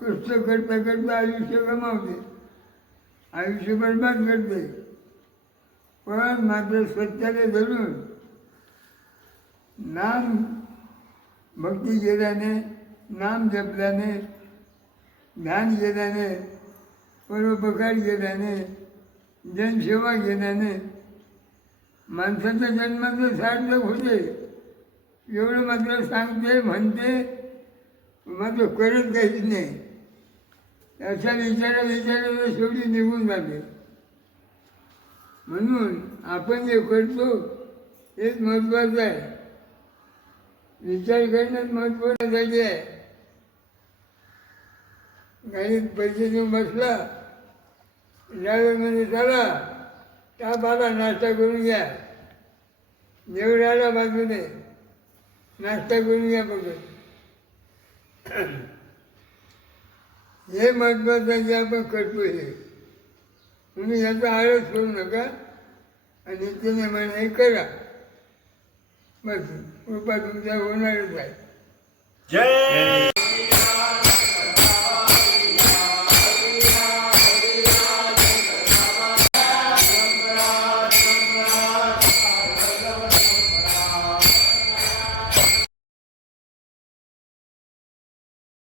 कष्ट करता करता आयुष्य गमावते, आयुष्य बरबाद करते. पण मात्र सत्याला धरून नाम भक्ती केल्याने, नाम जपल्याने, ध्यान केल्याने, परोपकार केल्याने, जनसेवा केल्याने माणसाचा जन्माचं सार्थक होते. एवढं मात्र सांगते, म्हणते, मात्र करत काहीच नाही. अशा विचाराला शेवटी निघून जाते. म्हणून आपण जे करतो हेच महत्त्वाचं आहे. विचार करणं महत्त्वाचं आहे. गाडीत पैसे देऊन बसला, ड्रायव्हर म्हणजे चला ताप आला, नाश्ता करून घ्या. जेवढ आला बाजूने नाश्ता करून घ्या बघत. हे महत्त्वाचं जे आपण करतो हे. तुम्ही याचा आळस करू नका आणि त्याने म्हणा हे करा. बस कृपा तुमच्या होणारच आहे. जय